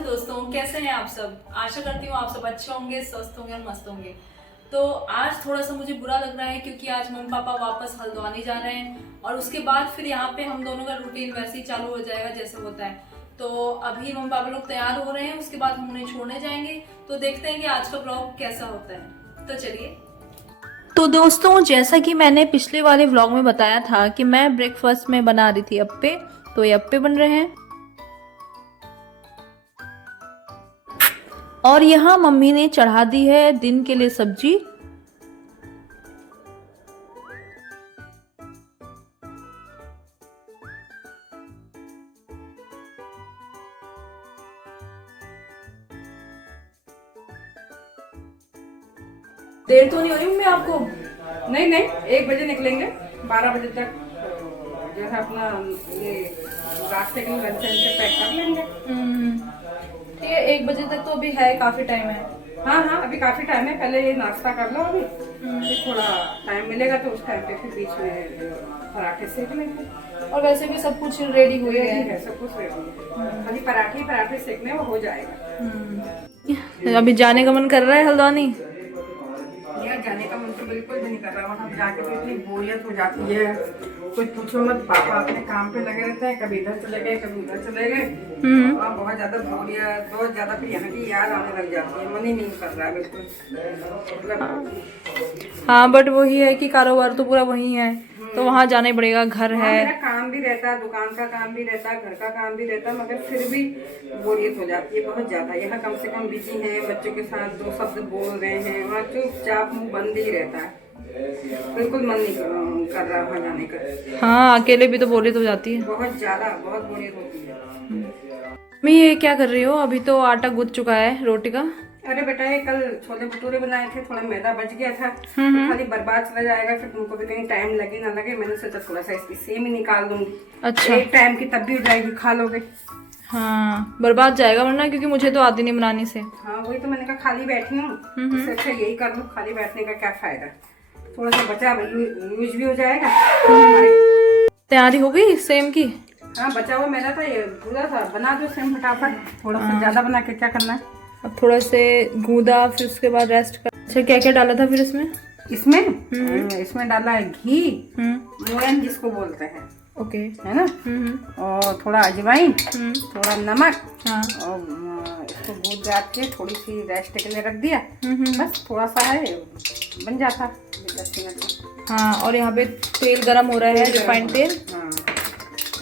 Hello दोस्तों, कैसे हैं आप सब। आशा करती हूँ आप सब अच्छे होंगे, स्वस्थ होंगे और मस्त होंगे। तो आज थोड़ा सा मुझे बुरा लग रहा है क्योंकि आज मम्मी पापा वापस हल्द्वानी जा रहे हैं और उसके बाद फिर यहाँ पे हम दोनों का रूटीन वैसे ही चालू हो जाएगा जैसे होता है। तो अभी मम्मी पापा लोग तैयार हो रहे हैं, उसके बाद हम उन्हें छोड़ने जाएंगे। तो देखते हैं कि आज का ब्लॉग कैसा होता है। तो चलिए। तो दोस्तों, जैसा कि मैंने पिछले वाले व्लॉग में बताया था कि मैं ब्रेकफास्ट में बना रही थी अप्पे, तो ये अप्पे बन रहे हैं। और यहाँ मम्मी ने चढ़ा दी है दिन के लिए सब्जी। देर तो नहीं हो रही मम्मी आपको? नहीं नहीं, 1 बजे निकलेंगे, 12 बजे तक जो है अपना ये रास्ते के लिए लंच से पैक कर लेंगे। ठीक है, 1 बजे तक तो अभी है, काफी टाइम है। हाँ हाँ, अभी काफी टाइम है। पहले ये नाश्ता कर लो अभी, फिर थोड़ा टाइम मिलेगा तो उस टाइम पे फिर बीच में पराठे सेक लेंगे। और वैसे भी सब कुछ रेडी हो गया रेडी है, सब कुछ रेडी है। खाली पराठे सेकने वो हो जाएगा। अभी जाने का मन कर रहा है हल्द्वानी। यार जाने का मन तो बिल्कुल भी नहीं कर रहा। वहाँ जाके तो इतनी बोरियत हो जाती है, कुछ पूछो मत। पापा अपने काम पे लगे रहते हैं, कभी इधर चले गए कभी उधर चले गए। वहाँ बहुत ज्यादा बोरियत, बहुत ज्यादा फिर यहाँ की याद आने लग जाती है। मन ही नहीं कर रहा है बिल्कुल, मतलब। हाँ, बट वही है कि कारोबार तो पूरा वही है, तो वहाँ जाना ही पड़ेगा। घर है, मेरा काम भी रहता है, दुकान का काम भी रहता है, घर का काम भी रहता है, मगर फिर भी बोरियत हो जाती है बहुत ज्यादा। यहाँ कम से कम बिजी है, बच्चों के साथ 2 शब्द बोल रहे हैं, वहाँ चुपचाप मुंह बंद ही रहता है। बिल्कुल मन नहीं कर रहा वहाँ जाने का। हाँ, अकेले भी तो बोरियत हो जाती है बहुत ज्यादा, बहुत बोरियत होती है। मैं ये क्या कर रही हो? अभी तो आटा गूंथ चुका है रोटी का। अरे बेटा, ये कल छोले भटूरे बनाए थे, थोड़ा मैदा बच गया था, तो खाली बर्बाद चला जाएगा, फिर तुमको भी कहीं टाइम लगे ना लगे। मैंने सोचा थोड़ा सा इसकी सेम ही निकाल दूंगी। अच्छा, एक टाइम की तब भी हो जाएगी, खा लोगे। हाँ, बर्बाद जाएगा वरना, क्योंकि मुझे तो आती नहीं बनाने से। हाँ वही तो मैंने कहा, खाली बैठी हूँ, इससे अच्छा यही कर लूँ। खाली बैठने का क्या फायदा, थोड़ा सा बचा यूज भी हो जाएगा। तैयारी हो गई सेम की? हाँ, बचा हुआ मेरा तो ये पूरा था। बना दो सेम फटाफट, थोड़ा सा ज्यादा बना के क्या करना है। अब थोड़ा से गूंदा, फिर उसके बाद रेस्ट कर। अच्छा, क्या क्या डाला था फिर इसमें? इसमें डाला है घी, मोयन जिसको बोलते हैं, ओके, है ना, और थोड़ा अजवाइन, थोड़ा नमक, हाँ, और इसको गूंद गाद के थोड़ी सी रेस्ट के लिए रख दिया। बस थोड़ा सा है, बन जाता 10 मिनट में। हाँ, और यहाँ पे तेल गरम हो रहा है, रिफाइंड तेल। हाँ,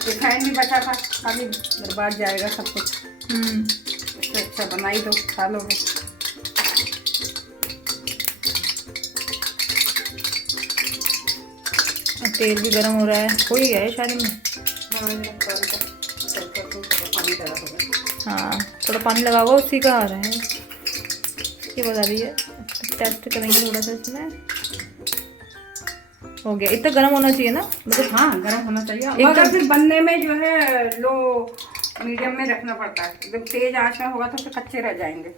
रिफाइंड भी बचा था, खाली बर्बाद जाएगा सब कुछ। इससे अच्छा बनाई दो, खा लोगे। तेल भी गरम हो रहा है, हो ही गया है शायद में। हाँ, थोड़ा पानी लगा हुआ, उसी का आ रहा है, ये बता रही है। टेस्ट करेंगे थोड़ा सा इसमें। हो गया, इतना गरम होना चाहिए ना, मतलब। हाँ, गरम होना चाहिए, मगर फिर बनने में जो है लो मीडियम में रखना पड़ता है। एकदम तेज आंच में होगा तो फिर कच्चे रह जाएंगे।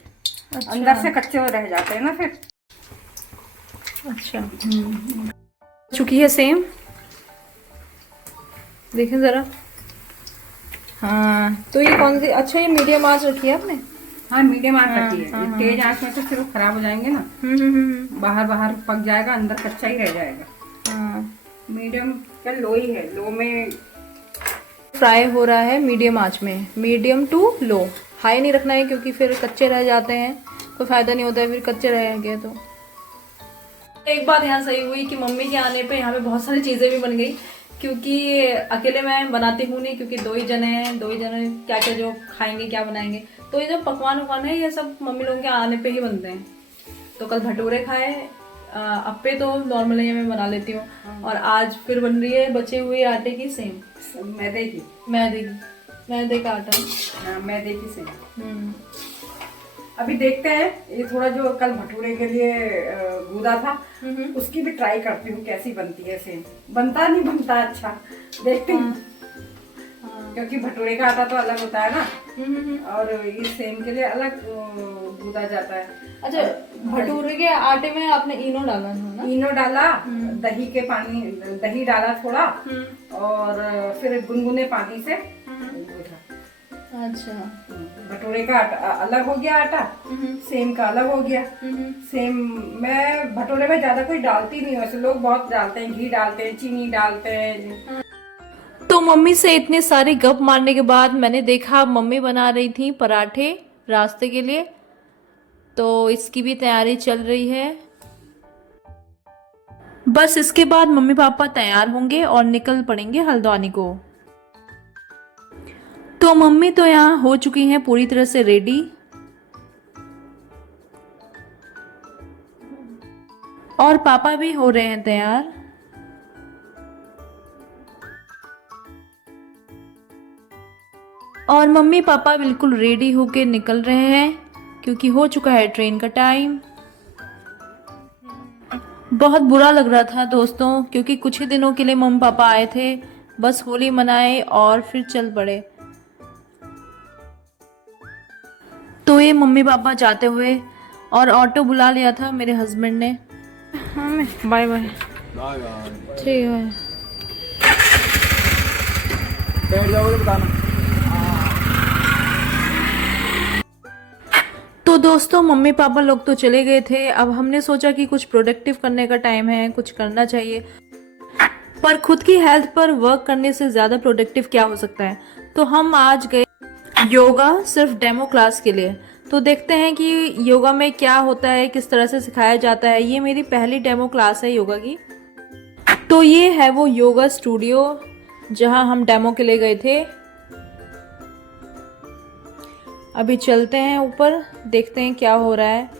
अच्छा। अंदर से कच्चे रह जाते हैं ना फिर। अच्छा, चुकी है सेम, देखें जरा। हाँ, तो ये कौन सी? अच्छा, ये मीडियम आंच रखी है आपने? हाँ, मीडियम आंच रखी है। हाँ, तेज आंच में तो फिर वो खराब हो जाएंगे ना। बाहर बाहर पक जाएगा, अंदर कच्चा ही रह जाएगा। हाँ, मीडियम का लो ही है, लो में फ्राई हो रहा है। मीडियम आंच में, मीडियम टू लो, हाई नहीं रखना है क्योंकि फिर कच्चे रह जाते हैं, कोई फायदा नहीं होता है फिर कच्चे रह गए तो। एक बात यहाँ सही हुई कि मम्मी के आने पे यहाँ पे बहुत सारी चीजें भी बन गई, क्योंकि अकेले मैं बनाती हूँ नहीं, क्योंकि 2 ही जने हैं, 2 ही जने क्या क्या जो खाएंगे, क्या बनाएंगे। तो ये जो पकवान वकवान है, ये सब मम्मी लोगों के आने पे ही बनते हैं। तो कल भटूरे खाए, अप्पे तो नॉर्मली मैं बना लेती हूँ, और आज फिर बन रही है बचे हुए आटे की सेम, मैदे का आटा। हाँ, मैदे की सेम। अभी देखते हैं, ये थोड़ा जो कल भटूरे के लिए गूदा था, उसकी भी ट्राई करती हूँ कैसी बनती है सेम। बनता नहीं बनता अच्छा, देखती हूँ। क्योंकि भटूरे का आटा तो अलग होता है ना, और ये सेम के लिए अलग गूदा जाता है। अच्छा, भटूरे के आटे में आपने इनो डाला था ना? इनो डाला, दही डाला थोड़ा, और फिर गुनगुने पानी से गूदा। अच्छा, भटूरे का आटा अलग हो गया, आटा सेम का अलग हो गया। सेम मैं भटूरे में ज्यादा कोई डालती नहीं हूँ, ऐसे लोग बहुत डालते हैं, घी डालते हैं, चीनी डालते हैं। तो मम्मी से इतने सारे गप मारने के बाद मैंने देखा मम्मी बना रही थी पराठे रास्ते के लिए, तो इसकी भी तैयारी चल रही है। बस इसके बाद मम्मी पापा तैयार होंगे और निकल पड़ेंगे हल्द्वानी को। तो मम्मी तो यहाँ हो चुकी हैं पूरी तरह से रेडी, और पापा भी हो रहे हैं तैयार। और मम्मी पापा बिल्कुल रेडी होके निकल रहे हैं क्योंकि हो चुका है ट्रेन का टाइम। बहुत बुरा लग रहा था दोस्तों, क्योंकि कुछ ही दिनों के लिए मम्मी पापा आए थे, बस होली मनाए और फिर चल पड़े। तो ये मम्मी पापा जाते हुए, और ऑटो बुला लिया था मेरे हस्बैंड ने। Bye bye. ठीक है, बैठ जाओगे तो बताना। तो दोस्तों मम्मी पापा लोग तो चले गए थे। अब हमने सोचा कि कुछ प्रोडक्टिव करने का टाइम है, कुछ करना चाहिए। पर खुद की हेल्थ पर वर्क करने से ज़्यादा प्रोडक्टिव क्या हो सकता है। तो हम आज गए योगा सिर्फ डेमो क्लास के लिए। तो देखते हैं कि योगा में क्या होता है, किस तरह से सिखाया जाता है। ये मेरी पहली डेमो क्लास है योगा की। तो ये है वो योगा स्टूडियो जहां हम डेमो के लिए गए थे। अभी चलते हैं ऊपर, देखते हैं क्या हो रहा है।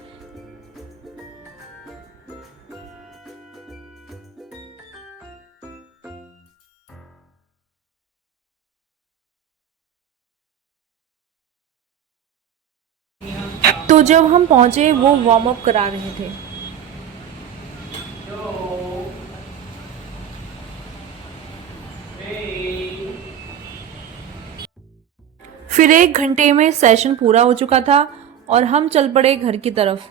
तो जब हम पहुंचे वो वार्म अप करा रहे थे। फिर 1 घंटे में सेशन पूरा हो चुका था और हम चल पड़े घर की तरफ।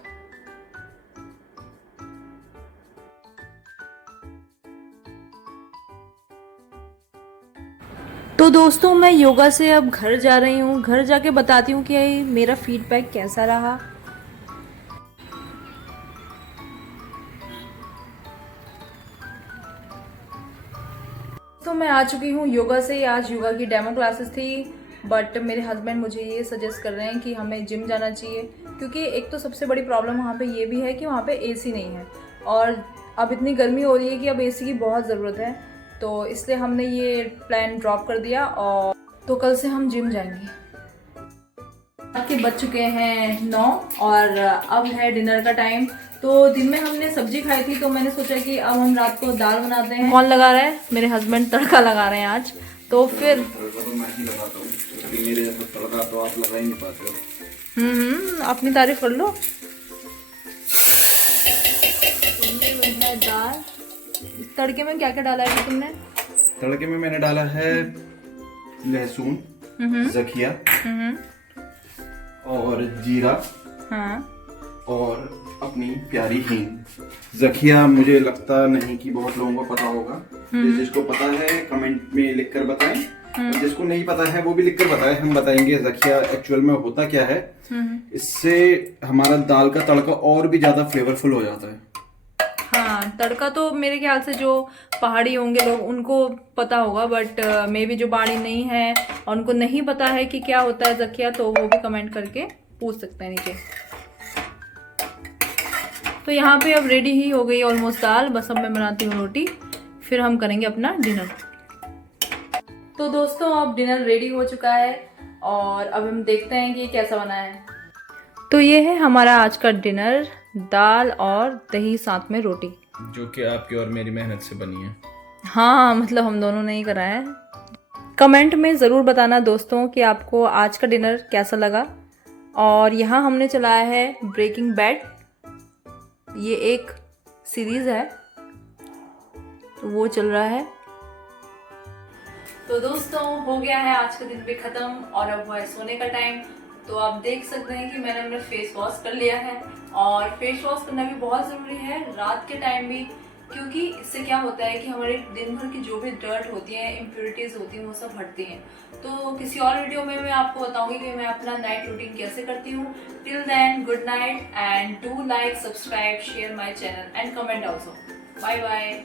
तो दोस्तों मैं योगा से अब घर जा रही हूँ। घर जाके बताती हूँ कि मेरा फीडबैक कैसा रहा। तो मैं आ चुकी हूँ योगा से। आज योगा की डेमो क्लासेस थी, बट मेरे हस्बैंड मुझे ये सजेस्ट कर रहे हैं कि हमें जिम जाना चाहिए, क्योंकि एक तो सबसे बड़ी प्रॉब्लम वहाँ पे ये भी है कि वहाँ पे एसी नहीं है, और अब इतनी गर्मी हो रही है कि अब एसी की बहुत ज़रूरत है। तो इसलिए हमने ये प्लान ड्रॉप कर दिया, और तो कल से हम जिम जाएंगे। आपके बज चुके हैं 9 और अब है डिनर का टाइम। तो दिन में हमने सब्जी खाई थी, तो मैंने सोचा कि अब हम रात को दाल बनाते हैं। कौन लगा रहा है? मेरे हस्बैंड तड़का लगा रहे हैं आज। तो फिर तड़का तो मैं ही लगाता हूँ, मेरे जैसा तड़का तो आप लगा ही नहीं पाते हो। अपनी तारीफ कर लो। है दाल। इस तड़के में क्या क्या डाला है तुमने? तड़के में मैंने डाला है लहसुन, जखिया और जीरा, हाँ, और अपनी प्यारी हींग। जखिया मुझे लगता नहीं कि बहुत लोगों को पता होगा। जिसको पता है कमेंट में लिखकर बताएं, और जिसको नहीं पता है वो भी लिखकर बताएं, हम बताएंगे जखिया एक्चुअल में होता क्या है। इससे हमारा दाल का तड़का और भी ज्यादा फ्लेवरफुल हो जाता है। हाँ, तड़का तो मेरे ख्याल से जो पहाड़ी होंगे लोग उनको पता होगा, बट मे भी जो पहाड़ी नहीं है और उनको नहीं पता है कि क्या होता है जखिया, तो वो भी कमेंट करके पूछ सकते हैं नीचे। तो यहाँ पे अब रेडी ही हो गई ऑलमोस्ट दाल। बस अब मैं बनाती हूँ रोटी, फिर हम करेंगे अपना डिनर। तो दोस्तों अब डिनर रेडी हो चुका है और अब हम देखते हैं कि ये कैसा बना है। तो ये है हमारा आज का डिनर, दाल और दही साथ में रोटी, जो कि आपकी और मेरी मेहनत से बनी है। हाँ, मतलब हम दोनों ने ही करा है। कमेंट में ज़रूर बताना दोस्तों कि आपको आज का डिनर कैसा लगा। और यहाँ हमने चलाया है ब्रेकिंग बैड, ये एक सीरीज़ है तो वो चल रहा है। तो दोस्तों हो गया है आज का दिन भी ख़त्म और अब हुआ है सोने का टाइम। तो आप देख सकते हैं कि मैंने अपना फेस वॉश कर लिया है, और फेस वॉश करना भी बहुत ज़रूरी है रात के टाइम भी, क्योंकि इससे क्या होता है कि हमारे दिन भर की जो भी डर्ट होती है, इम्प्योरिटीज होती हैं, वो सब हटती हैं। तो किसी और वीडियो में मैं आपको बताऊंगी कि मैं अपना नाइट रूटीन कैसे करती हूँ। Till then, good night and do like, subscribe, share my channel and comment also. Bye bye.